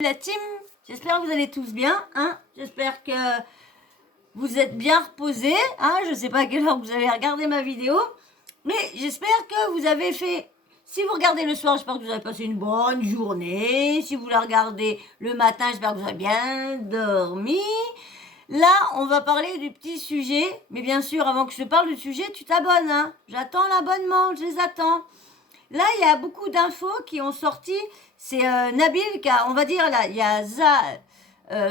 La team, j'espère que vous allez tous bien, hein. J'espère que vous êtes bien reposés, hein. Je ne sais pas à quelle heure vous allez regarder ma vidéo, mais j'espère que vous avez fait... Si vous regardez le soir, j'espère que vous avez passé une bonne journée. Si vous la regardez le matin, j'espère que vous avez bien dormi. Là, on va parler du petit sujet, mais bien sûr, avant que je te parle du sujet, tu t'abonnes, hein. J'attends l'abonnement, je les attends. Là, il y a beaucoup d'infos qui ont sorti. C'est Nabil qui a, on va dire, là, il y a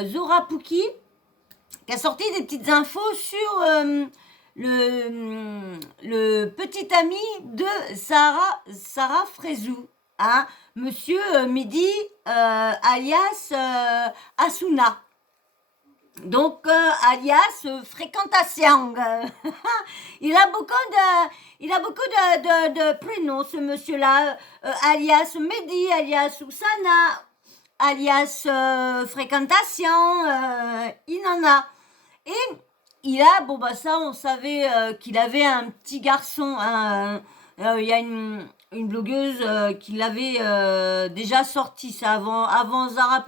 Zora Pouki qui a sorti des petites infos sur le petit ami de Sarah Frézou, hein, Monsieur Mehdi, alias Asuna. Donc, alias fréquentation. Il a beaucoup de prénoms, ce monsieur-là. Alias Mehdi, alias Oussana, alias fréquentation. Il en a. Et il a, bon bah ça, on savait qu'il avait un petit garçon. Il y a une blogueuse qui l'avait déjà sorti, ça, avant Zara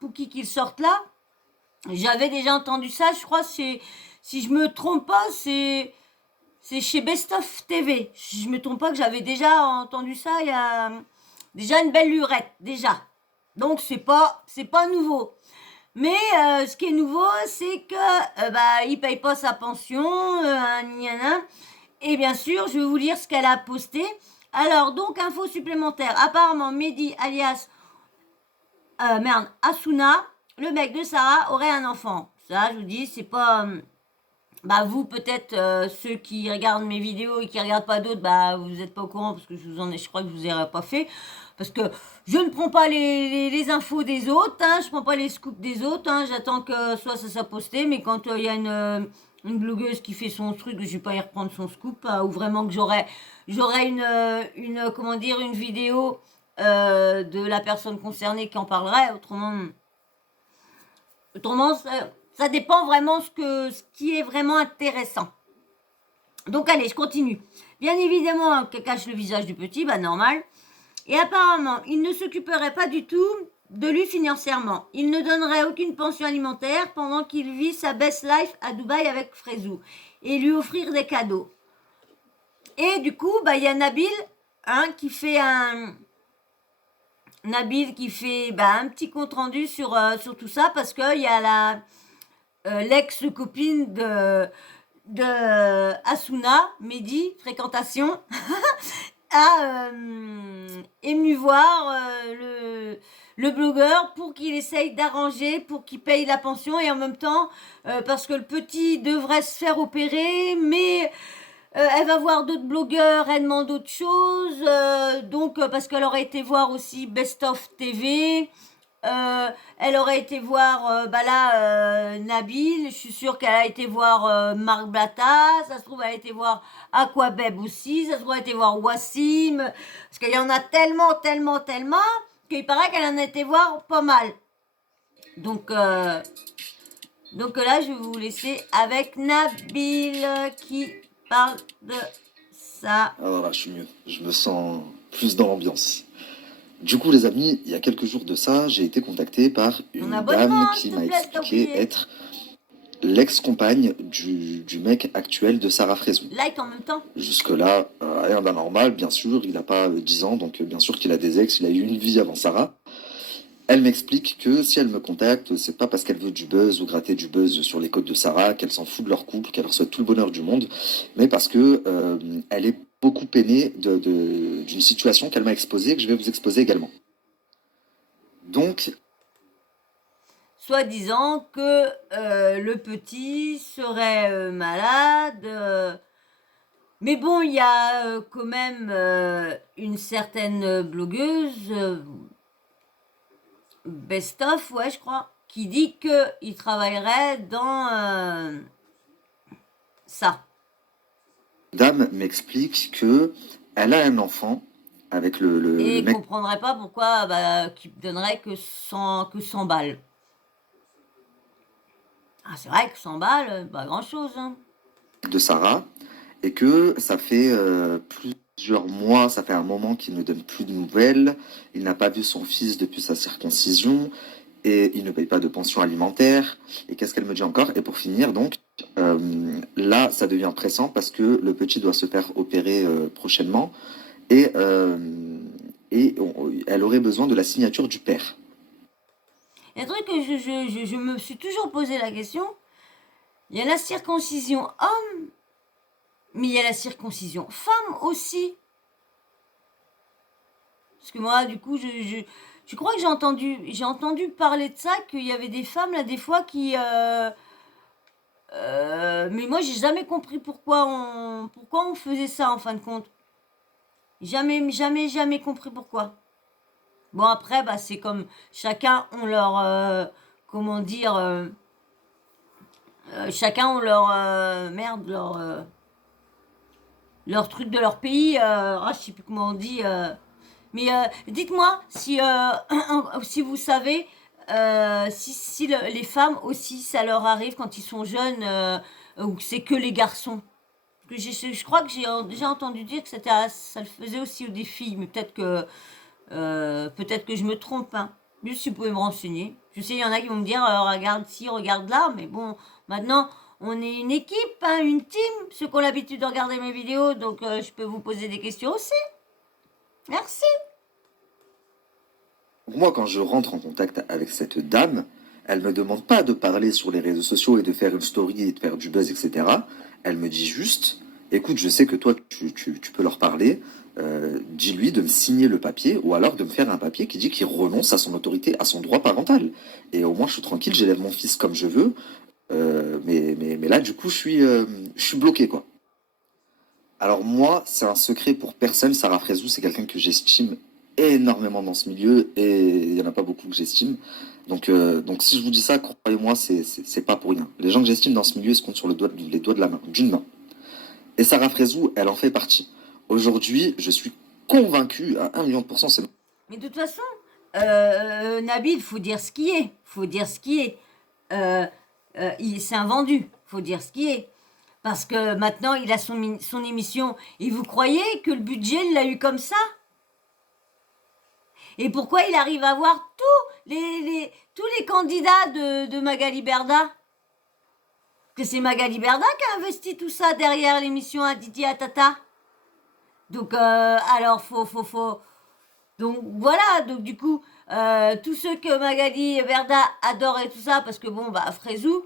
Pouki qu'il sorte là. J'avais déjà entendu ça, je crois, si je me trompe pas, c'est chez Best of TV. Si je me trompe pas, que j'avais déjà entendu ça, il y a déjà une belle lurette, déjà. Donc c'est pas nouveau. Mais ce qui est nouveau, c'est que il paye pas sa pension, et bien sûr, je vais vous lire ce qu'elle a posté. Alors, donc, info supplémentaire. Apparemment, Mehdi alias Asuna, le mec de Sarah, aurait un enfant. Ça, je vous dis, c'est pas... vous, peut-être, ceux qui regardent mes vidéos et qui regardent pas d'autres, vous n'êtes pas au courant parce que je crois que je vous ai pas fait. Parce que je ne prends pas les infos des autres, hein, je prends pas les scoops des autres, hein, j'attends que soit ça soit posté, mais quand il y a une blogueuse qui fait son truc, je vais pas y reprendre son scoop, ou vraiment que j'aurai comment dire, une vidéo de la personne concernée qui en parlerait. Autrement, ça dépend vraiment ce qui est vraiment intéressant. Donc allez, je continue. Bien évidemment, qu'elle cache le visage du petit, normal. Et apparemment, il ne s'occuperait pas du tout de lui financièrement. Il ne donnerait aucune pension alimentaire pendant qu'il vit sa best life à Dubaï avec Frézou. Et lui offrir des cadeaux. Et du coup, il y a Nabil, hein, qui fait un petit compte rendu sur tout ça, parce qu'il y a l'ex-copine de Asuna, Mehdi, fréquentation, est venu voir le blogueur pour qu'il essaye d'arranger, pour qu'il paye la pension, et en même temps, parce que le petit devrait se faire opérer, mais elle va voir d'autres blogueurs, elle demande d'autres choses, parce qu'elle aurait été voir aussi Best of TV, elle aurait été voir Nabil, je suis sûre qu'elle a été voir Marc Blata, ça se trouve elle a été voir Aquabeb aussi, ça se trouve elle a été voir Wassim, parce qu'il y en a tellement qu'il paraît qu'elle en a été voir pas mal. Donc là je vais vous laisser avec Nabil qui parle de ça. Ah voilà, je suis mieux, je me sens plus dans l'ambiance. Du coup, les amis, il y a quelques jours de ça, j'ai été contacté par une dame qui m'a expliqué être l'ex-compagne du mec actuel de Sarah Frézou. Like en même temps. Jusque-là, rien d'anormal, bien sûr, il n'a pas 10 ans, donc bien sûr qu'il a des ex, il a eu une vie avant Sarah. Elle m'explique que si elle me contacte, c'est pas parce qu'elle veut du buzz ou gratter du buzz sur les côtes de Sarah, qu'elle s'en fout de leur couple, qu'elle leur souhaite tout le bonheur du monde, mais parce que elle est beaucoup peinée d'une situation qu'elle m'a exposée et que je vais vous exposer également. Donc, soi-disant que le petit serait malade. Mais bon, il y a quand même une certaine blogueuse, Best of, ouais, je crois, qui dit qu'il travaillerait dans ça. Dame m'explique que elle a un enfant avec le Et mec. comprendrait pas pourquoi qu'il donnerait que 100 balles. Ah, c'est vrai que 100 balles, pas grand-chose, hein. De Sarah, et que ça fait plus plusieurs mois, ça fait un moment qu'il ne donne plus de nouvelles. Il n'a pas vu son fils depuis sa circoncision et il ne paye pas de pension alimentaire. Et qu'est-ce qu'elle me dit encore? Et pour finir, donc, là, ça devient pressant parce que le petit doit se faire opérer prochainement et, elle aurait besoin de la signature du père. Un truc que je me suis toujours posé la question, il y a la circoncision homme, mais il y a la circoncision femme aussi. Parce que moi, du coup, je crois que j'ai entendu parler de ça, qu'il y avait des femmes, là, des fois, qui... mais moi, j'ai jamais compris pourquoi on faisait ça, en fin de compte. Jamais compris pourquoi. Bon, après, bah, c'est comme chacun ont leur... comment dire... chacun ont leur... merde, leur truc de leur pays. Je sais plus comment on dit... mais dites-moi si, si vous savez, si les femmes aussi, ça leur arrive quand ils sont jeunes, ou que c'est que les garçons. Parce que je crois que j'ai déjà entendu dire que ça le faisait aussi des filles, mais peut-être que je me trompe. Hein. Juste si vous pouvez me renseigner. Je sais, il y en a qui vont me dire, regarde ci, regarde là, mais bon, maintenant, on est une équipe, hein, une team, ceux qui ont l'habitude de regarder mes vidéos, donc je peux vous poser des questions aussi. Merci. Moi, quand je rentre en contact avec cette dame, elle me demande pas de parler sur les réseaux sociaux et de faire une story et de faire du buzz, etc. Elle me dit juste, écoute, je sais que toi, tu peux leur parler, dis-lui de me signer le papier ou alors de me faire un papier qui dit qu'il renonce à son autorité, à son droit parental. Et au moins, je suis tranquille, j'élève mon fils comme je veux. Mais là, du coup, je suis bloqué, quoi. Alors moi, c'est un secret pour personne. Sarah Frézou, c'est quelqu'un que j'estime énormément dans ce milieu et il n'y en a pas beaucoup que j'estime. Donc si je vous dis ça, croyez-moi, c'est pas pour rien. Les gens que j'estime dans ce milieu se comptent sur les doigts de la main, d'une main. Et Sarah Frézou, elle en fait partie. Aujourd'hui, je suis convaincu à 1 million %, c'est... Mais de toute façon, Nabil, faut dire ce qui est. Faut dire ce qui est. C'est un vendu. Faut dire ce qui est. Parce que maintenant, il a son émission. Et vous croyez que le budget, il l'a eu comme ça? Et pourquoi il arrive à voir tous les candidats de Magali Berda? Que c'est Magali Berda qui a investi tout ça derrière l'émission Aditi Atata. Donc, alors, faut. Donc, voilà. Donc, du coup, tous ceux que Magali Berda adore et tout ça, parce que bon, bah, Frézou,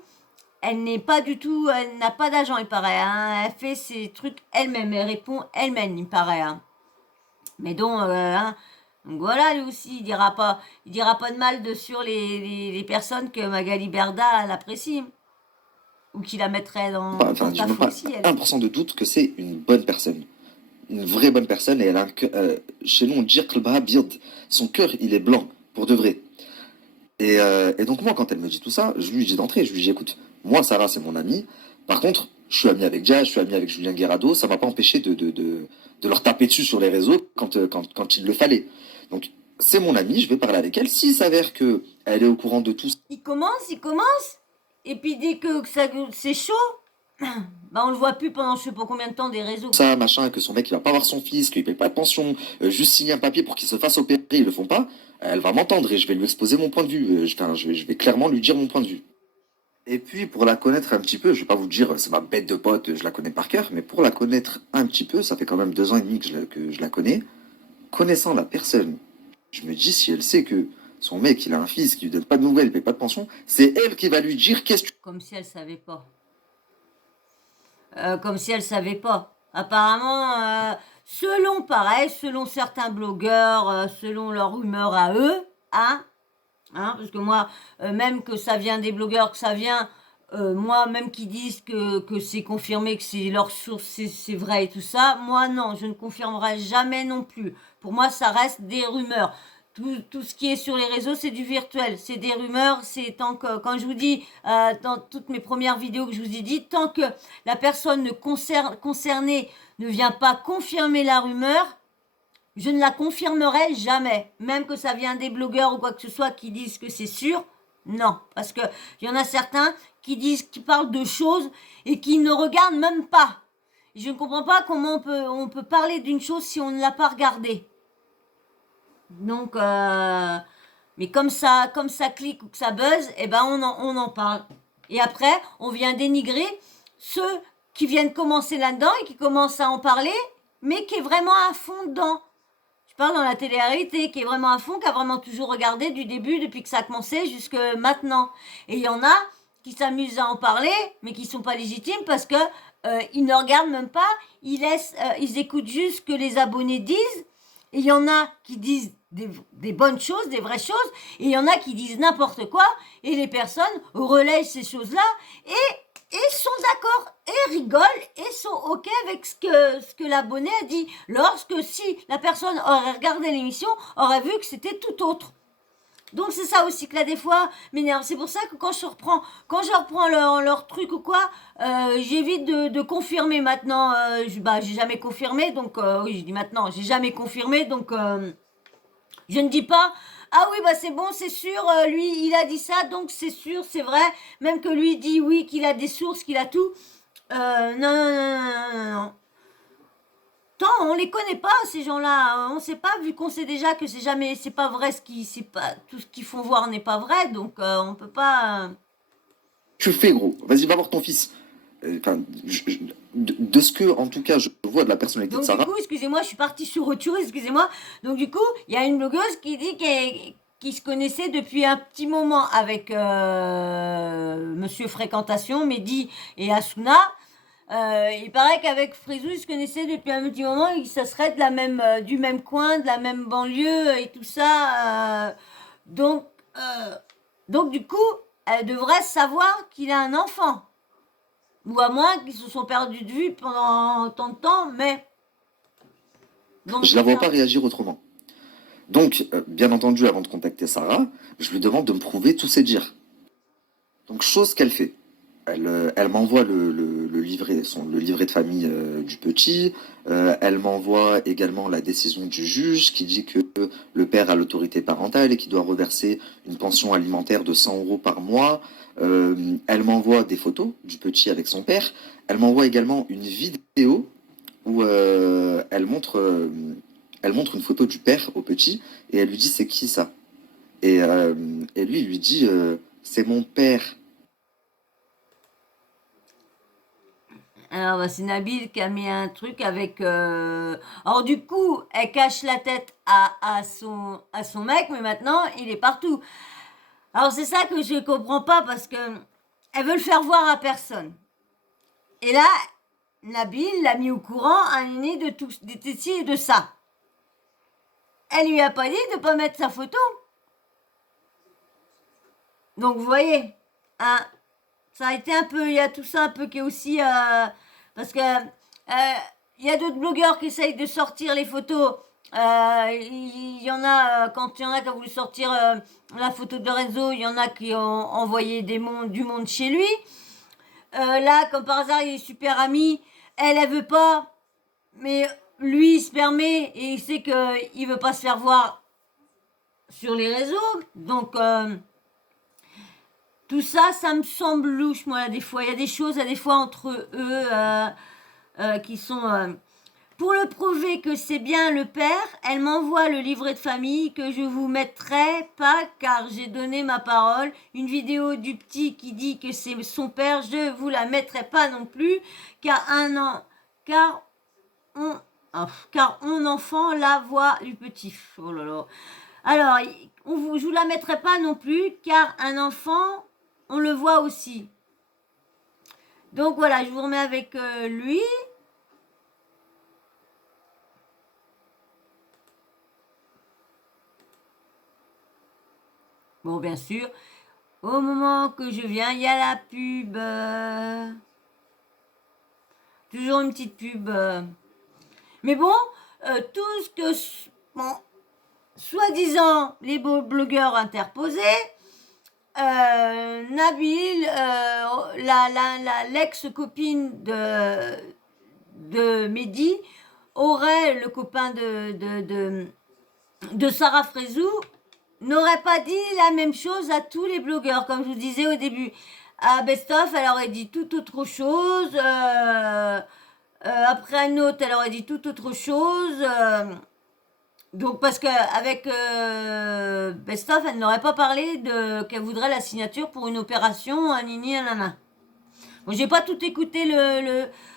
elle n'est pas du tout, elle n'a pas d'agent, il paraît. Hein. Elle fait ses trucs elle-même, elle répond elle-même, il paraît. Hein. Mais donc, hein, donc voilà, lui aussi, il dira pas de mal sur les personnes que Magali Berda elle apprécie. Ou qui la mettrait dans Enfin, je n'ai porte-à-faux pas aussi, elle. 1% de doute que c'est une bonne personne. Une vraie bonne personne et elle a un cœur... chez nous, on dit Qalbaha Biad. Son cœur, il est blanc, pour de vrai. Et donc moi, quand elle me dit tout ça, je lui dis d'entrée, je lui dis, écoute, moi, Sarah, c'est mon amie. Par contre, je suis ami avec Jazz, je suis ami avec Julien Guerrado. Ça m'a pas empêché de leur taper dessus sur les réseaux quand il le fallait. Donc, c'est mon amie, je vais parler avec elle. S'il s'avère que elle est au courant de tout Il commence. Et puis dès que c'est chaud, bah on le voit plus pendant je sais pas combien de temps des réseaux. ça, machin, que son mec, il va pas voir son fils, qu'il paye pas de pension, juste signer un papier pour qu'il se fasse opérer, ils le font pas, elle va m'entendre et je vais lui exposer mon point de vue. Je vais clairement lui dire mon point de vue. Et puis, pour la connaître un petit peu, je vais pas vous dire, c'est ma bête de pote, je la connais par cœur, mais pour la connaître un petit peu, ça fait quand même 2 ans et demi que je la connais. Connaissant la personne, je me dis, si elle sait que son mec, il a un fils qui lui donne pas de nouvelles, il paye pas de pension, c'est elle qui va lui dire, qu'est-ce que tu... Comme si elle savait pas. Comme si elle savait pas. Apparemment, selon certains blogueurs, selon leurs rumeurs à eux, hein, parce que moi, même que ça vient des blogueurs, que ça vient, moi, même qui disent que c'est confirmé, que c'est leur source, c'est vrai et tout ça, moi, non, je ne confirmerai jamais non plus. Pour moi, ça reste des rumeurs. Tout ce qui est sur les réseaux, c'est du virtuel, c'est des rumeurs, c'est tant que, quand je vous dis, dans toutes mes premières vidéos que je vous ai dit, tant que la personne concernée ne vient pas confirmer la rumeur, je ne la confirmerai jamais. Même que ça vient des blogueurs ou quoi que ce soit qui disent que c'est sûr, non. Parce que il y en a certains qui parlent de choses et qui ne regardent même pas. Je ne comprends pas comment on peut parler d'une chose si on ne l'a pas regardée. Donc, mais comme ça clique ou que ça buzz, eh ben on en parle. Et après, on vient dénigrer ceux qui viennent commencer là-dedans et qui commencent à en parler, mais qui est vraiment à fond dedans. Je parle dans la télé-réalité, qui est vraiment à fond, qui a vraiment toujours regardé du début, depuis que ça a commencé, jusque maintenant. Et il y en a qui s'amusent à en parler, mais qui sont pas légitimes parce que ils ne regardent même pas, ils écoutent juste ce que les abonnés disent. Et il y en a qui disent des bonnes choses, des vraies choses, et il y en a qui disent n'importe quoi, et les personnes relayent ces choses-là, et sont d'accord, et rigolent, et sont OK avec ce que l'abonné a dit. Lorsque si la personne aurait regardé l'émission, aurait vu que c'était tout autre. Donc c'est ça aussi que là des fois m'énerve. C'est pour ça que quand je reprends leur truc ou quoi, j'évite de confirmer maintenant. J'ai jamais confirmé, donc oui je dis maintenant, j'ai jamais confirmé, donc je ne dis pas ah oui bah c'est bon c'est sûr, lui il a dit ça donc c'est sûr c'est vrai. Même que lui dit oui qu'il a des sources, qu'il a tout. Non. Tant on les connaît pas ces gens-là, on sait pas vu qu'on sait déjà que c'est pas vrai c'est pas tout ce qu'ils font voir n'est pas vrai donc on peut pas. Tu fais gros, vas-y va voir ton fils. Enfin, de ce que en tout cas je vois de la personnalité Donc de Sarah. du coup excusez-moi je suis partie sur autre chose excusez-moi. Donc du coup il y a une blogueuse qui dit qui se connaissait depuis un petit moment avec Monsieur Fréquentation, Mehdi et Asuna. Il paraît qu'avec Frézou, ils se connaissaient depuis un petit moment et que ça serait de du même coin, de la même banlieue et tout ça. Donc, donc, du coup, elle devrait savoir qu'il a un enfant. Ou à moins qu'ils se sont perdus de vue pendant tant de temps, mais... Donc, je la vois pas réagir autrement. Donc, bien entendu, avant de contacter Sarah, je lui demande de me prouver tous ses dires. Donc, chose qu'elle fait. Elle m'envoie le livret de famille du petit. Elle m'envoie également la décision du juge qui dit que le père a l'autorité parentale et qu'il doit reverser une pension alimentaire de 100 € par mois. Elle m'envoie des photos du petit avec son père. Elle m'envoie également une vidéo où elle montre une photo du père au petit et elle lui dit c'est qui ça et lui il lui dit c'est mon père. Alors, bah, c'est Nabil qui a mis un truc avec... Alors, du coup, elle cache la tête à son mec, mais maintenant, il est partout. Alors, c'est ça que je ne comprends pas, parce que elle veut le faire voir à personne. Et là, Nabil l'a mis au courant, un nez de tout, de ci et de ça. Elle lui a pas dit de ne pas mettre sa photo. Donc, vous voyez, hein, ça a été un peu... Il y a tout ça un peu qui est aussi... parce que il y a d'autres blogueurs qui essayent de sortir les photos. Il y en a, quand il y en a qui ont voulu sortir la photo de Lorenzo, il y en a qui ont envoyé du monde chez lui. Là, comme par hasard, il est super ami. Elle veut pas. Mais lui, il se permet et il sait qu'il veut pas se faire voir sur les réseaux. Donc... tout ça, ça me semble louche, moi, des fois. Il y a des choses, des fois, entre eux qui sont... Pour le prouver que c'est bien le père, elle m'envoie le livret de famille que je vous mettrai pas, car j'ai donné ma parole. Une vidéo du petit qui dit que c'est son père, je vous la mettrai pas non plus, car on enfant la voix du petit. Oh là là. Alors, je vous la mettrai pas non plus, car un enfant... on le voit aussi. Donc voilà, je vous remets avec lui. Bon, bien sûr, au moment que je viens, il y a la pub. Toujours une petite pub. Mais bon, tout ce que... Bon, soi-disant, les blogueurs interposés... Nabil, l'ex-copine de Mehdi, aurait le copain de Sarah Frézou, n'aurait pas dit la même chose à tous les blogueurs, comme je vous disais au début. À Best of, elle aurait dit tout autre chose. Après un autre, elle aurait dit tout autre chose. Donc parce qu'avec Best-of, elle n'aurait pas parlé de qu'elle voudrait la signature pour une opération, un nini, un nana. Bon, j'ai pas tout écouté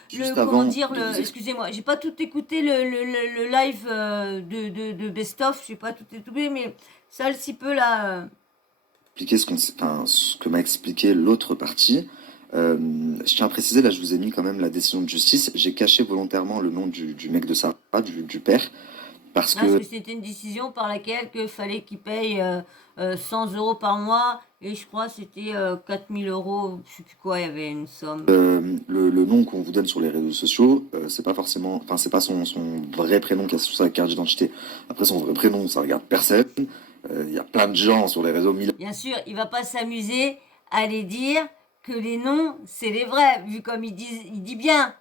Juste comment avant dire, de vous excusez-moi, j'ai pas tout écouté le live de Best-of, j'ai pas tout écouté, mais ça, si peu là. expliquer ce que m'a expliqué l'autre partie, je tiens à préciser, là je vous ai mis quand même la décision de justice. J'ai caché volontairement le nom du mec de Sarah, du père, parce Parce que que c'était une décision par laquelle il fallait qu'il paye 100 euros par mois, et je crois que c'était 4000 euros, je sais plus quoi, il y avait une somme. le nom qu'on vous donne sur les réseaux sociaux, c'est pas forcément, enfin c'est pas son vrai prénom qui a sur sa carte d'identité. Après son vrai prénom, ça regarde personne. Il y a plein de gens sur les réseaux, mille. Bien sûr, il va pas s'amuser à aller dire que les noms, c'est les vrais, vu comme il dit bien.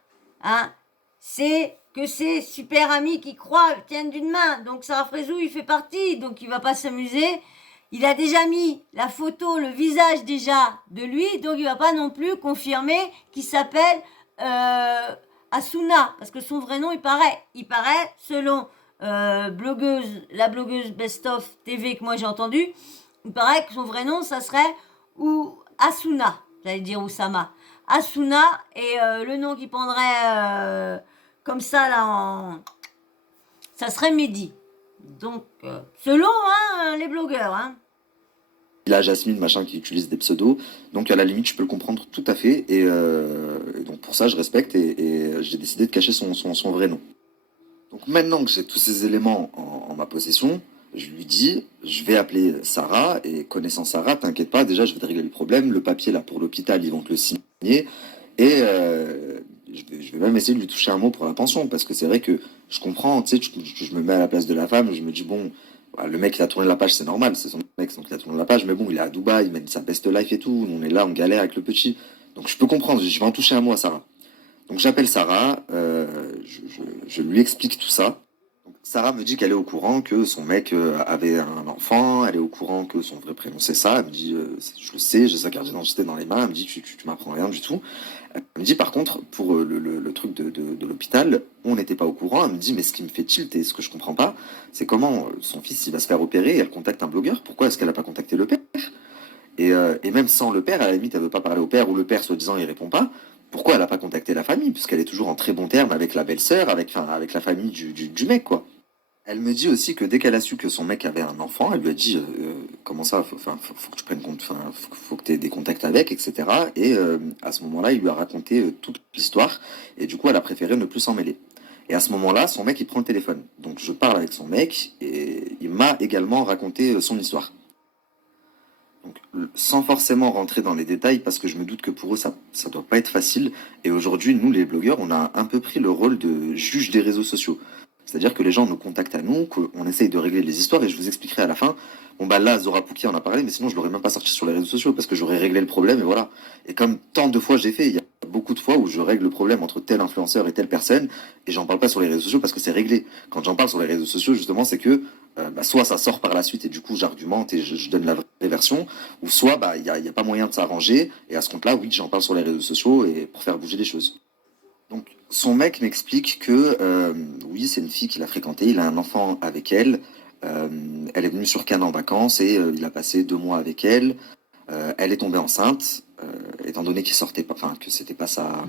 Hein, c'est que c'est super amis qui croient, tiennent d'une main. Donc Sarah Frézou, il fait partie. Donc il va pas s'amuser. Il a déjà mis la photo, le visage déjà de lui. Donc il va pas non plus confirmer qu'il s'appelle Asuna. Parce que son vrai nom, il paraît, selon la blogueuse Best of TV que moi j'ai entendu, il paraît que son vrai nom, ça serait ou Asuna, j'allais dire Oussama. Asuna, et le nom qui prendrait comme ça, là, ça serait Mehdi. Donc, selon les blogueurs. Hein. Il a Jasmine, machin, qui utilise des pseudos. Donc à la limite, je peux le comprendre tout à fait. Et donc pour ça, je respecte et j'ai décidé de cacher son vrai nom. Donc maintenant que j'ai tous ces éléments en ma possession, je lui dis, je vais appeler Sarah, et connaissant Sarah, t'inquiète pas, déjà je vais te régler le problème, le papier là pour l'hôpital, ils vont te le signer, et je vais même essayer de lui toucher un mot pour la pension, parce que c'est vrai que je comprends, tu sais, je me mets à la place de la femme, je me dis, bon, voilà, le mec il a tourné la page, c'est normal, c'est son mec, donc il a tourné la page, mais bon, il est à Dubaï, il mène sa best life et tout, on est là, on galère avec le petit, donc je peux comprendre, je vais en toucher un mot à Sarah. Donc j'appelle Sarah, je lui explique tout ça. Donc, Sarah me dit qu'elle est au courant que son mec avait un enfant, elle est au courant que son vrai prénom c'est ça, elle me dit je le sais, j'ai sa carte d'identité dans les mains, elle me dit tu m'apprends rien du tout. Elle me dit par contre pour le truc de l'hôpital, on n'était pas au courant, elle me dit mais ce qui me fait tilt et ce que je comprends pas, c'est comment son fils il va se faire opérer et elle contacte un blogueur, pourquoi est-ce qu'elle a pas contacté le père? Et même sans le père, à la limite, elle veut pas parler au père, ou le père, soi-disant, il répond pas. Pourquoi elle a pas contacté la famille? Puisqu'elle est toujours en très bon terme avec la belle-sœur, avec la famille du mec, quoi. Elle me dit aussi que dès qu'elle a su que son mec avait un enfant, elle lui a dit comment ça, faut que tu prennes compte, faut que tu aies des contacts avec, etc. Et à ce moment-là, il lui a raconté toute l'histoire, et du coup, elle a préféré ne plus s'en mêler. Et à ce moment-là, son mec, il prend le téléphone. Donc je parle avec son mec, et il m'a également raconté son histoire. Donc, sans forcément rentrer dans les détails, parce que je me doute que pour eux, ça doit pas être facile. Et aujourd'hui, nous, les blogueurs, on a un peu pris le rôle de juge des réseaux sociaux. C'est-à-dire que les gens nous contactent à nous, qu'on essaye de régler les histoires, et je vous expliquerai à la fin. Bon, bah là, Zora Pouki en a parlé, mais sinon, je l'aurais même pas sorti sur les réseaux sociaux, parce que j'aurais réglé le problème, et voilà. Et comme tant de fois j'ai fait, il y a beaucoup de fois où je règle le problème entre tel influenceur et telle personne, et j'en parle pas sur les réseaux sociaux parce que c'est réglé. Quand j'en parle sur les réseaux sociaux, justement, c'est que bah, soit ça sort par la suite, et du coup, j'argumente et je donne la vraie version, ou soit bah y a pas moyen de s'arranger, et à ce compte-là, oui, j'en parle sur les réseaux sociaux et pour faire bouger les choses. Donc son mec m'explique que oui, c'est une fille qu'il a fréquentée, il a un enfant avec elle, euh, elle est venue sur Cannes en vacances et il a passé 2 mois avec elle. Elle est tombée enceinte, étant donné qu'il sortait pas, enfin que c'était pas ça,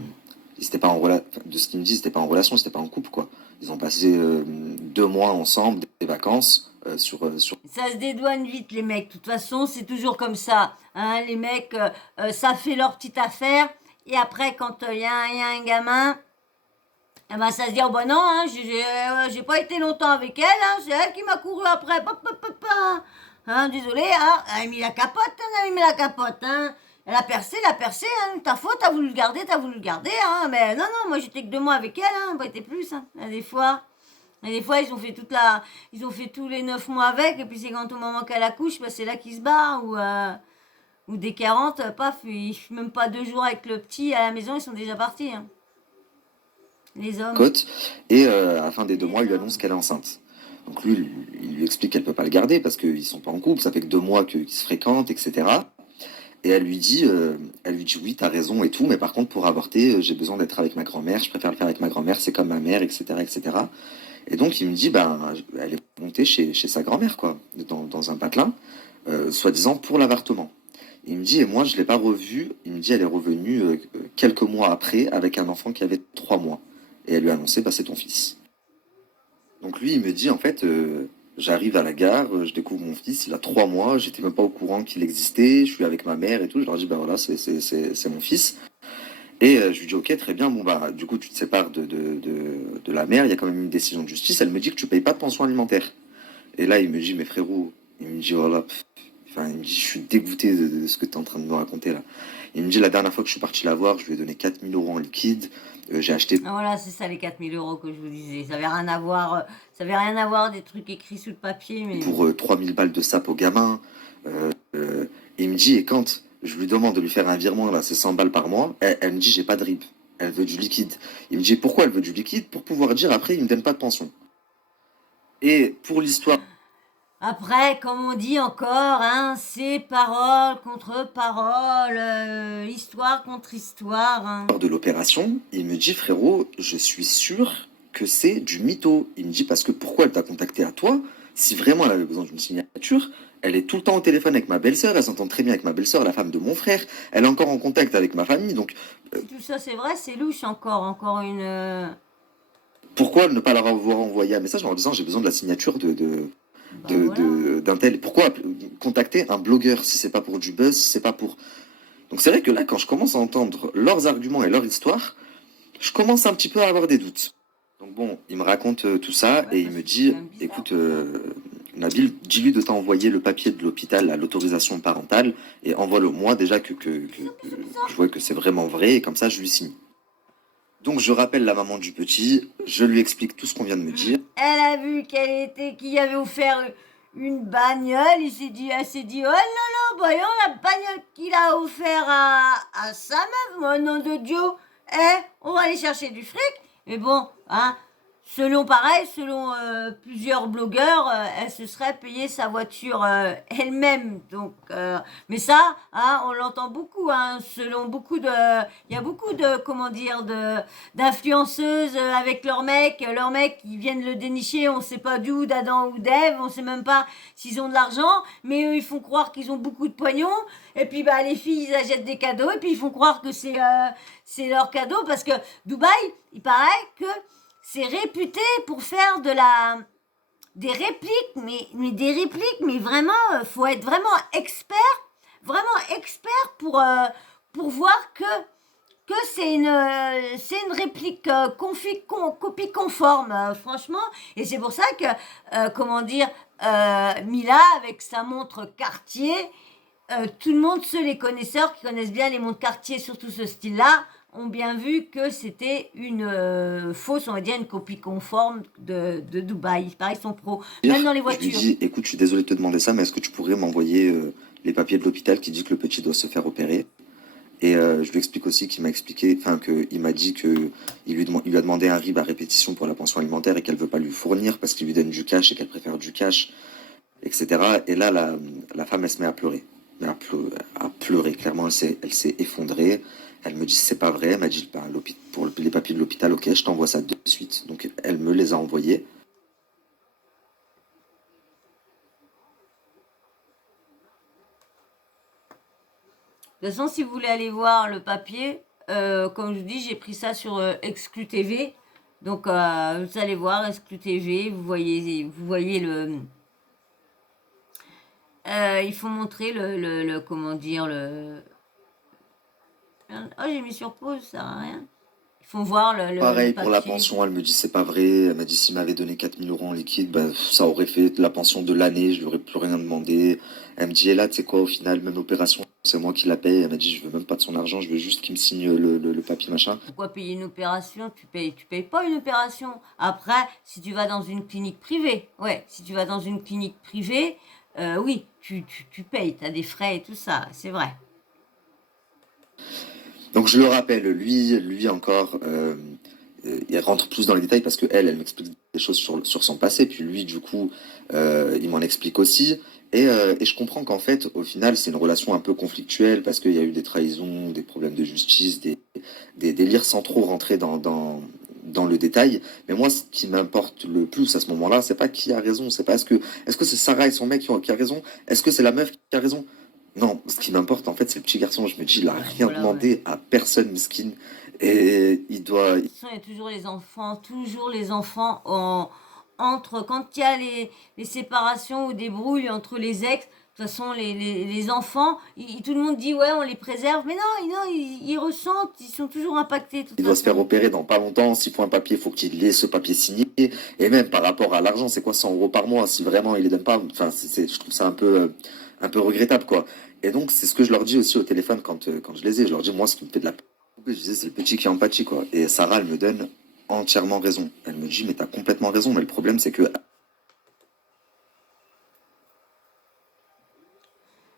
ils étaient pas en relation, de ce qu'il me dit, c'était pas en relation, c'était pas en couple quoi. Ils ont passé 2 mois ensemble, des vacances sur. Ça se dédouane vite, les mecs. De toute façon, c'est toujours comme ça. Hein, les mecs, ça fait leur petite affaire. Et après, quand y a un gamin, eh ben, ça se dit, oh bah non, hein, j'ai pas été longtemps avec elle. Hein, c'est elle qui m'a couru après. Pop, pop, pop, hein. Hein, désolé, hein, elle a mis la capote, hein, elle a mis la capote. Hein. Elle a percé, hein, ta faute, t'as voulu le garder, hein, mais non, non, moi j'étais que 2 mois avec elle, hein, pas été plus, hein, des fois. Et des fois, ils ont fait tous les 9 mois avec, et puis c'est quand au moment qu'elle accouche, bah, c'est là qu'ils se barrent, ou des 40, paf, même pas 2 jours avec le petit à la maison, ils sont déjà partis, hein. Les hommes. Côte, et à la fin des 2 mois, il lui annonce qu'elle est enceinte. Donc lui, il lui explique qu'elle peut pas le garder parce qu'ils sont pas en couple, ça fait que 2 mois qu'ils se fréquentent, etc. Et elle lui dit oui, t'as raison et tout, mais par contre, pour avorter, j'ai besoin d'être avec ma grand-mère, je préfère le faire avec ma grand-mère, c'est comme ma mère, etc., etc. Et donc, il me dit, ben, elle est montée chez sa grand-mère, quoi, dans un patelin, soi-disant pour l'avortement. Il me dit, et moi, je l'ai pas revue. Il me dit, elle est revenue quelques mois après avec un enfant qui avait 3 mois. Et elle lui a annoncé, bah, c'est ton fils. Donc lui, il me dit, en fait, j'arrive à la gare, je découvre mon fils, il a 3 mois, j'étais même pas au courant qu'il existait, je suis avec ma mère et tout. Je leur dis, ben voilà, c'est mon fils. Et je lui dis, ok, très bien, bon, bah, du coup, tu te sépares de la mère, il y a quand même une décision de justice. Elle me dit que tu payes pas de pension alimentaire. Et là, il me dit, mais frérot, il me dit, voilà, enfin, il me dit, je suis dégoûté de ce que tu es en train de me raconter là. Il me dit, la dernière fois que je suis parti la voir, je lui ai donné 4000 € en liquide. J'ai acheté Ah, voilà, c'est ça les 4 000 € que je vous disais. Ça avait rien à voir, ça avait rien à voir des trucs écrits sous le papier, mais pour 3000 balles de sap au gamin. Et il me dit, et quand je lui demande de lui faire un virement, là, c'est 100 balles par mois, elle me dit, j'ai pas de RIB. Elle veut du liquide. Il me dit, pourquoi elle veut du liquide? Pour pouvoir dire après, il me donne pas de pension. Et pour l'histoire après, comme on dit encore, hein, c'est parole contre parole, histoire contre histoire, hein. de l'opération, il me dit, frérot, je suis sûr que c'est du mytho. Il me dit, parce que pourquoi elle t'a contacté à toi? Si vraiment elle avait besoin d'une signature, elle est tout le temps au téléphone avec ma belle-sœur, elle s'entend très bien avec ma belle-sœur, la femme de mon frère, elle est encore en contact avec ma famille, donc Si tout ça c'est vrai, c'est louche encore une. pourquoi ne pas leur avoir envoyé un message en leur disant j'ai besoin de la signature Bah voilà. d'un tel? Pourquoi contacter un blogueur si c'est pas pour du buzz, si c'est pas pour... Donc c'est vrai que là, quand je commence à entendre leurs arguments et leur histoire, je commence un petit peu à avoir des doutes. Donc bon, il me raconte tout ça Ouais, et il parce me que c'est quand dit, même bizarre écoute, tout ça. Nabil, dis-lui de t'envoyer le papier de l'hôpital à l'autorisation parentale et envoie-le moi déjà que je vois que c'est vraiment vrai et comme ça je lui signe. Donc je rappelle la maman du petit, je lui explique tout ce qu'on vient de me dire. Elle a vu qu'il avait offert une bagnole, elle s'est dit, oh là là, voyons la bagnole qu'il a offert à sa meuf, mon nom de Dieu, on va aller chercher du fric, mais bon, hein, selon plusieurs blogueurs, elle se serait payée sa voiture elle-même, donc, mais ça, hein, on l'entend beaucoup, hein, selon beaucoup de, il y a beaucoup de, comment dire, d'influenceuses avec leurs mecs qui viennent le dénicher, on sait pas d'où, d'Adam ou d'Ève, on sait même pas s'ils ont de l'argent, mais eux ils font croire qu'ils ont beaucoup de pognon, et puis bah les filles ils achètent des cadeaux, et puis ils font croire que c'est leur cadeau, parce que Dubaï, il paraît que c'est réputé pour faire des répliques, mais des répliques, mais vraiment, faut être vraiment expert pour voir que c'est une réplique copie conforme, franchement. Et c'est pour ça que, comment dire, Mila, avec sa montre Cartier, tout le monde, ceux les connaisseurs qui connaissent bien les montres Cartier, surtout ce style-là, ont bien vu que c'était une fausse, on va dire, une copie conforme de Dubaï. Pareil, ils sont pros. Même dans les Je lui voitures. dis, écoute, je suis désolé de te demander ça, mais est-ce que tu pourrais m'envoyer les papiers de l'hôpital qui dit que le petit doit se faire opérer? Et je lui explique aussi qu'il m'a expliqué, enfin qu'il m'a dit que il lui a demandé un RIB à répétition pour la pension alimentaire et qu'elle veut pas lui fournir parce qu'il lui donne du cash et qu'elle préfère du cash, etc. Et là, la femme, elle se met à pleurer. Mais à pleurer, clairement, elle s'est effondrée. Elle me dit, c'est pas vrai. Elle m'a dit, bah, pour les papiers de l'hôpital, ok, je t'envoie ça de suite. Donc, elle me les a envoyés. De toute façon, si vous voulez aller voir le papier, comme je vous dis, j'ai pris ça sur Exclu TV. Donc, vous allez voir Exclu TV, vous voyez le. Il faut montrer comment dire, le. Oh, j'ai mis sur pause, ça sert à rien. Ils font voir le Pareil pour la papier. pension, elle me dit c'est pas vrai. Elle m'a dit s'il m'avait donné 4000 € en liquide, ben, ça aurait fait la pension de l'année, je lui aurais plus rien demandé. Elle me dit, et là, tu sais quoi, au final, même opération, c'est moi qui la paye. Elle m'a dit, je veux même pas de son argent, je veux juste qu'il me signe le papier machin. Pourquoi payer une opération? Tu payes pas une opération. Après, si tu vas dans une clinique privée, ouais, si tu vas dans une clinique privée, oui, tu payes, tu as des frais et tout ça, c'est vrai. Donc je le rappelle, lui encore, il rentre plus dans les détails parce que elle m'explique des choses sur son passé, puis lui, du coup, il m'en explique aussi. Et je comprends qu'en fait, au final, c'est une relation un peu conflictuelle parce qu'il y a eu des trahisons, des problèmes de justice, des délires sans trop rentrer dans le détail. Mais moi, ce qui m'importe le plus à ce moment-là, c'est pas qui a raison, c'est pas est-ce que c'est Sarah et son mec qui a raison? Est-ce que c'est la meuf qui a raison? Non, ce qui m'importe en fait, c'est le petit garçon. Je me dis, il a rien Voilà, voilà. demandé à personne, miskin. Et il doit. De toute façon, il y a toujours les enfants entre, quand il y a les séparations ou des brouilles entre les ex, de toute façon, les enfants, tout le monde dit ouais, on les préserve, mais non, ils ressentent, ils sont toujours impactés de toute Il doit se faire façon. opérer dans pas longtemps. S'il faut un papier, il faut qu'il ait ce papier signé. Et même par rapport à l'argent, c'est quoi 100 euros par mois? Si vraiment il les donne pas, enfin, je trouve ça un peu regrettable, quoi. Et donc, c'est ce que je leur dis aussi au téléphone quand je les ai. Je leur dis, moi, ce qui me fait de la peine, je disais, c'est le petit qui empathie, quoi. Et Sarah, elle me donne entièrement raison. Elle me dit, mais t'as complètement raison. Mais le problème, c'est que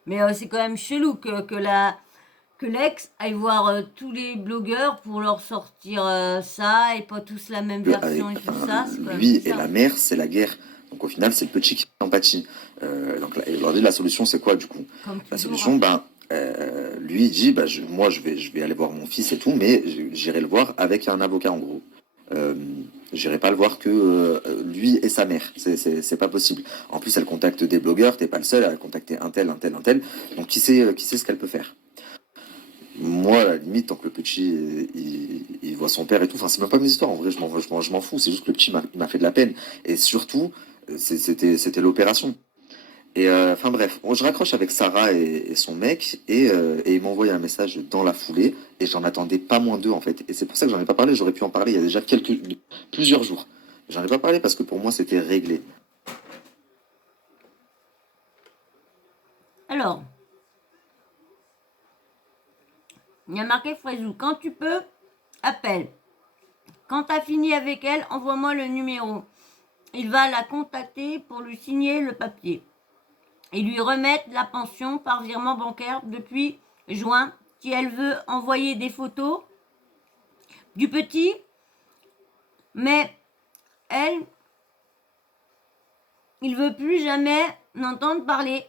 Mais c'est quand même chelou que l'ex aille voir tous les blogueurs pour leur sortir ça et pas tous la même version et tout enfin, ça, c'est quand même lui et bizarre. la mère, c'est la guerre. Donc au final, c'est le petit qui empathie. Donc là, et je leur dis, la solution, c'est quoi du coup? Comme La toujours, solution, hein. ben, lui, il dit, bah, moi, je vais aller voir mon fils et tout, mais j'irai le voir avec un avocat, en gros. Euh, J'irai pas le voir que lui et sa mère. C'est pas possible. En plus, elle contacte des blogueurs, t'es pas le seul, elle a contacté un tel, un tel, un tel. Donc qui sait ce qu'elle peut faire? Moi, à la limite, tant que le petit, il voit son père et tout, enfin, c'est même pas mes histoires, en vrai, je m'en fous, c'est juste que le petit il m'a fait de la peine. Et surtout, c'était l'opération. Et enfin bref, je raccroche avec Sarah et son mec, et il m'a envoyé un message dans la foulée, et j'en attendais pas moins d'eux, en fait. Et c'est pour ça que j'en ai pas parlé, j'aurais pu en parler il y a déjà plusieurs jours. J'en ai pas parlé parce que pour moi, c'était réglé. Alors, il y a marqué Fraisou, quand tu peux, appelle. Quand t'as fini avec elle, envoie-moi le numéro. Il va la contacter pour lui signer le papier et lui remettre la pension par virement bancaire depuis juin. Si elle veut envoyer des photos du petit, mais elle, il veut plus jamais n'entendre parler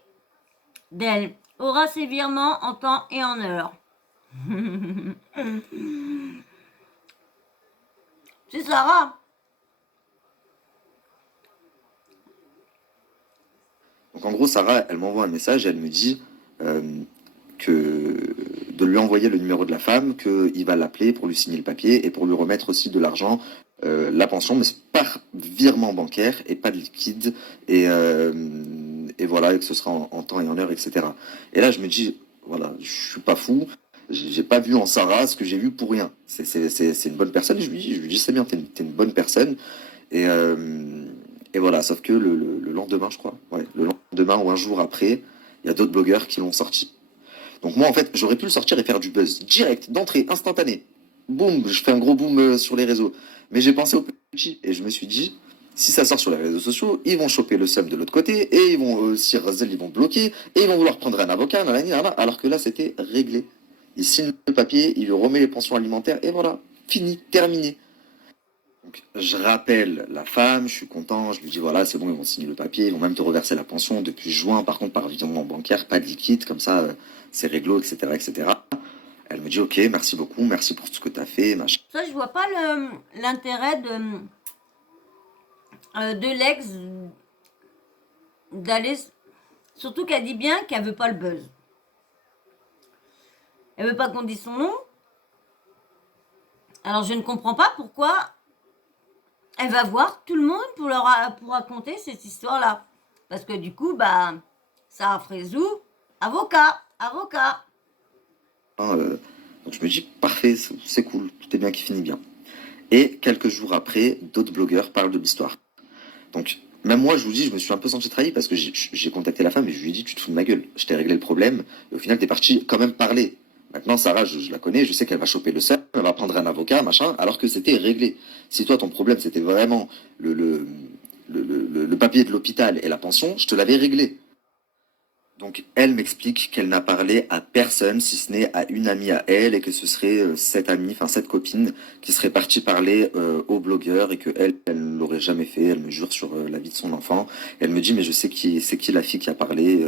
d'elle. Aura ses virements en temps et en heure. C'est Sarah. Donc en gros, Sarah, elle m'envoie un message, elle me dit euh, que de lui envoyer le numéro de la femme, qu'il va l'appeler pour lui signer le papier et pour lui remettre aussi de l'argent, la pension, mais c'est par virement bancaire et pas de liquide. Et voilà, et que ce sera en temps et en heure, etc. Et là, je me dis, voilà, je suis pas fou. J'ai pas vu en Sarah ce que j'ai vu pour rien. C'est une bonne personne. Je lui dis, c'est bien, t'es une bonne personne. Et, euh, et voilà, sauf que le lendemain, je crois, ouais, le lendemain ou un jour après, il y a d'autres blogueurs qui l'ont sorti. Donc moi, en fait, j'aurais pu le sortir et faire du buzz direct, d'entrée, instantané. Boum, je fais un gros boom sur les réseaux. Mais j'ai pensé au petit et je me suis dit, si ça sort sur les réseaux sociaux, ils vont choper le sub de l'autre côté et ils vont, si Razel, ils vont bloquer et ils vont vouloir prendre un avocat, nanani, nanana, alors que là, c'était réglé. Il signe le papier, il lui remet les pensions alimentaires et voilà, fini, terminé. Donc, je rappelle la femme, je suis content, je lui dis voilà, c'est bon, ils vont signer le papier, ils vont même te reverser la pension depuis juin, par contre par virement bancaire, pas de liquide, comme ça c'est réglo, etc., etc. Elle me dit ok, merci beaucoup, merci pour tout ce que tu as fait, machin. Ça, je vois pas l'intérêt de l'ex d'aller. Surtout qu'elle dit bien qu'elle veut pas le buzz. Elle veut pas qu'on dise son nom. Alors je ne comprends pas pourquoi elle va voir tout le monde pour raconter cette histoire-là. Parce que du coup, bah, Sarah Frézou, avocat. Hein, donc je me dis parfait, c'est cool, tout est bien qui finit bien. Et quelques jours après, d'autres blogueurs parlent de l'histoire. Donc, même moi, je vous dis, je me suis un peu senti trahi parce que j'ai contacté la femme et je lui ai dit, tu te fous de ma gueule, je t'ai réglé le problème. Et au final, t'es parti quand même parler. Maintenant, Sarah, je la connais, je sais qu'elle va choper le seul, elle va prendre un avocat, machin, alors que c'était réglé. Si toi, ton problème, c'était vraiment le papier de l'hôpital et la pension, je te l'avais réglé. Donc elle m'explique qu'elle n'a parlé à personne, si ce n'est à une amie à elle, et que ce serait cette amie, enfin cette copine, qui serait partie parler au blogueur et que elle ne l'aurait jamais fait. Elle me jure sur la vie de son enfant. Elle me dit mais je sais qui c'est qui la fille qui a parlé.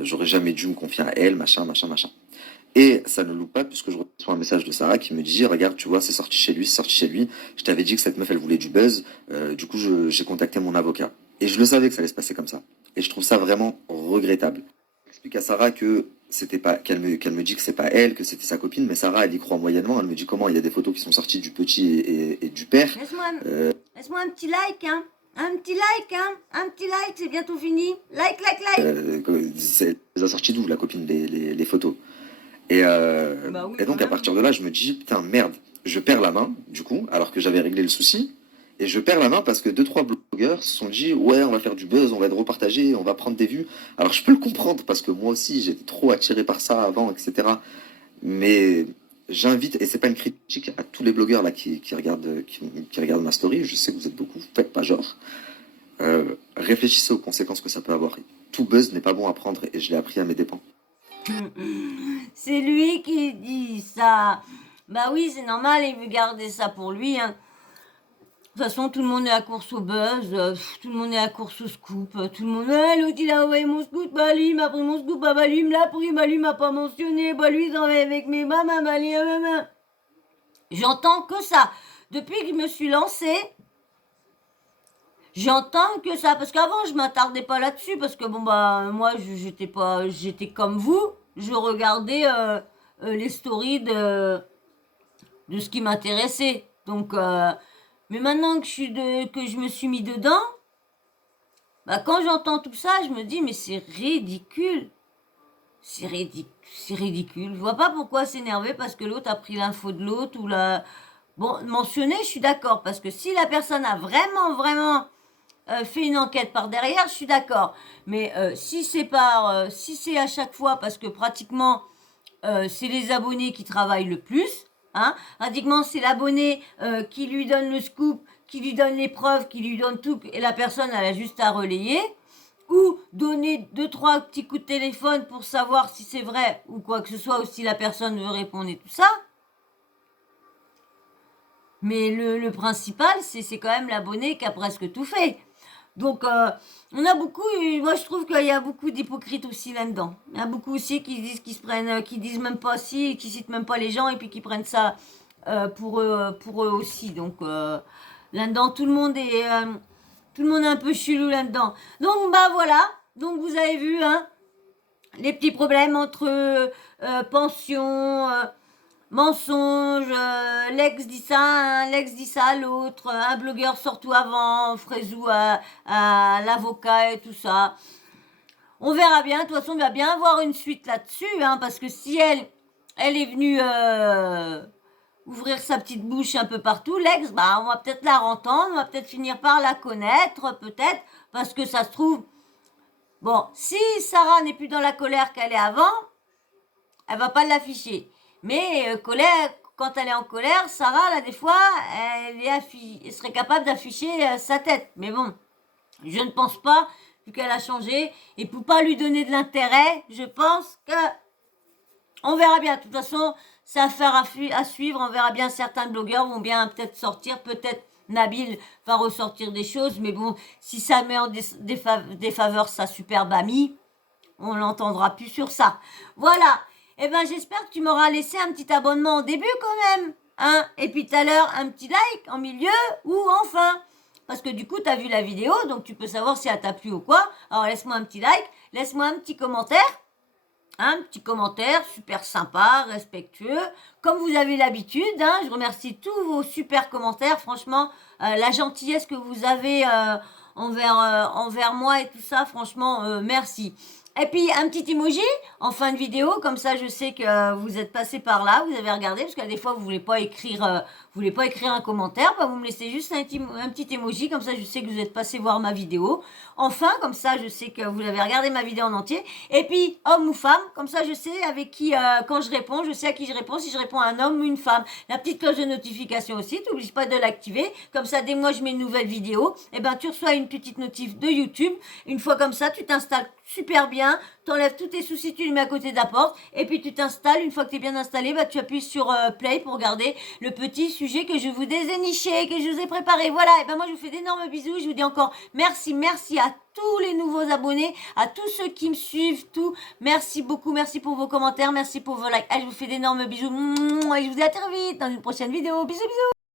J'aurais jamais dû me confier à elle, machin, machin, machin. Et ça ne loupe pas puisque je reçois un message de Sarah qui me dit regarde tu vois c'est sorti chez lui, c'est sorti chez lui. Je t'avais dit que cette meuf elle voulait du buzz. Du coup j'ai contacté mon avocat. Et je le savais que ça allait se passer comme ça. Et je trouve ça vraiment regrettable. J'explique à Sarah que c'était pas qu'elle me dit que c'est pas elle, que c'était sa copine, mais Sarah elle y croit moyennement. Elle me dit comment il y a des photos qui sont sorties du petit et du père. Laisse-moi un petit like, hein. Un petit like, hein. Un petit like, c'est bientôt fini. Like, like, like. Elle a sorti d'où la copine les photos. Bah oui, Et donc quand à même. partir de là, je me dis, putain, merde, je perds la main, du coup, alors que j'avais réglé le souci. Et je perds la main parce que deux, trois blogueurs se sont dit, ouais, on va faire du buzz, on va être repartagé, on va prendre des vues. Alors je peux le comprendre parce que moi aussi, j'étais trop attiré par ça avant, etc. Mais j'invite, et c'est pas une critique à tous les blogueurs là qui regardent ma story, je sais que vous êtes beaucoup, faites pas genre. Réfléchissez aux conséquences que ça peut avoir. Tout buzz n'est pas bon à prendre et je l'ai appris à mes dépens. C'est lui qui dit ça. Bah oui, c'est normal, il veut garder ça pour lui, hein. De toute façon, tout le monde est à course au buzz, tout le monde est à course au scoop, tout le monde, l'autre il a envoyé mon scoop, bah lui il m'a pris mon scoop, bah lui il me l'a pris, bah lui il m'a pas mentionné, bah lui il s'en va avec mes mamans, bah lui, J'entends que ça. Depuis que je me suis lancée, j'entends que ça, parce qu'avant je m'attardais pas là-dessus, parce que bon bah moi j'étais comme vous, je regardais les stories de ce qui m'intéressait. Donc, mais maintenant que que je me suis mis dedans, bah quand j'entends tout ça, je me dis mais c'est ridicule, c'est ridicule. Je vois pas pourquoi s'énerver parce que l'autre a pris l'info de l'autre ou la. Bon, mentionner, je suis d'accord parce que si la personne a vraiment fait une enquête par derrière, je suis d'accord. Mais si c'est à chaque fois parce que pratiquement c'est les abonnés qui travaillent le plus. Hein. Pratiquement, c'est l'abonné qui lui donne le scoop, qui lui donne les preuves, qui lui donne tout, et la personne, elle a juste à relayer. Ou donner 2-3 petits coups de téléphone pour savoir si c'est vrai ou quoi que ce soit, ou si la personne veut répondre et tout ça. Mais le principal, c'est quand même l'abonné qui a presque tout fait. Donc, on a beaucoup, moi je trouve qu'il y a beaucoup d'hypocrites aussi là-dedans. Il y a beaucoup aussi qui disent qu'ils se prennent, qui disent même pas si, qui citent même pas les gens et puis qui prennent ça pour eux aussi. Donc, là-dedans, tout le monde est un peu chelou là-dedans. Donc, bah voilà. Donc, vous avez vu, hein, les petits problèmes entre pension, mensonge, l'ex dit ça, l'ex dit ça à l'autre, un blogueur surtout avant, Frézou à l'avocat et tout ça. On verra bien, de toute façon, il va bien avoir une suite là-dessus, hein, parce que si elle est venue ouvrir sa petite bouche un peu partout, l'ex, bah, on va peut-être la entendre, on va peut-être finir par la connaître, peut-être, parce que ça se trouve, bon, si Sarah n'est plus dans la colère qu'elle est avant, elle va pas l'afficher. Mais colère, quand elle est en colère, Sarah, là, des fois, elle serait capable d'afficher sa tête. Mais bon, je ne pense pas, vu qu'elle a changé. Et pour pas lui donner de l'intérêt, je pense que on verra bien. De toute façon, c'est affaire à suivre. On verra bien. Certains blogueurs vont bien peut-être sortir. Peut-être Nabil va ressortir des choses. Mais bon, si ça met en défaveur sa superbe amie, on l'entendra plus sur ça. Voilà. Eh ben, j'espère que tu m'auras laissé un petit abonnement au début quand même. Hein. Et puis tout à l'heure, un petit like en milieu ou en fin. Parce que du coup, tu as vu la vidéo, donc tu peux savoir si elle t'a plu ou quoi. Alors, laisse-moi un petit like, laisse-moi un petit commentaire. Un petit commentaire super sympa, respectueux, comme vous avez l'habitude. Hein, je remercie tous vos super commentaires. Franchement, la gentillesse que vous avez envers moi et tout ça, franchement, merci. Et puis un petit emoji en fin de vidéo, comme ça je sais que vous êtes passé par là, vous avez regardé, parce que des fois vous voulez pas écrire un commentaire, bah vous me laissez juste un petit emoji, comme ça je sais que vous êtes passé voir ma vidéo. Enfin, comme ça je sais que vous avez regardé ma vidéo en entier. Et puis homme ou femme, comme ça je sais avec qui, quand je réponds, je sais à qui je réponds, si je réponds à un homme ou une femme. La petite cloche de notification aussi, t'oublies pas de l'activer, comme ça dès que moi je mets une nouvelle vidéo, et ben tu reçois une petite notif de YouTube. Une fois comme ça, tu t'installes super bien bien, t'enlèves tous tes soucis, tu les mets à côté de la porte, et puis tu t'installes. Une fois que tu es bien installé, bah, tu appuies sur play pour regarder le petit sujet que je vous ai déniché, que je vous ai préparé. Voilà, et ben moi je vous fais d'énormes bisous, je vous dis encore merci à tous les nouveaux abonnés, à tous ceux qui me suivent, tout. Merci beaucoup, merci pour vos commentaires, merci pour vos likes. Je vous fais d'énormes bisous, et je vous dis à très vite dans une prochaine vidéo. Bisous, bisous.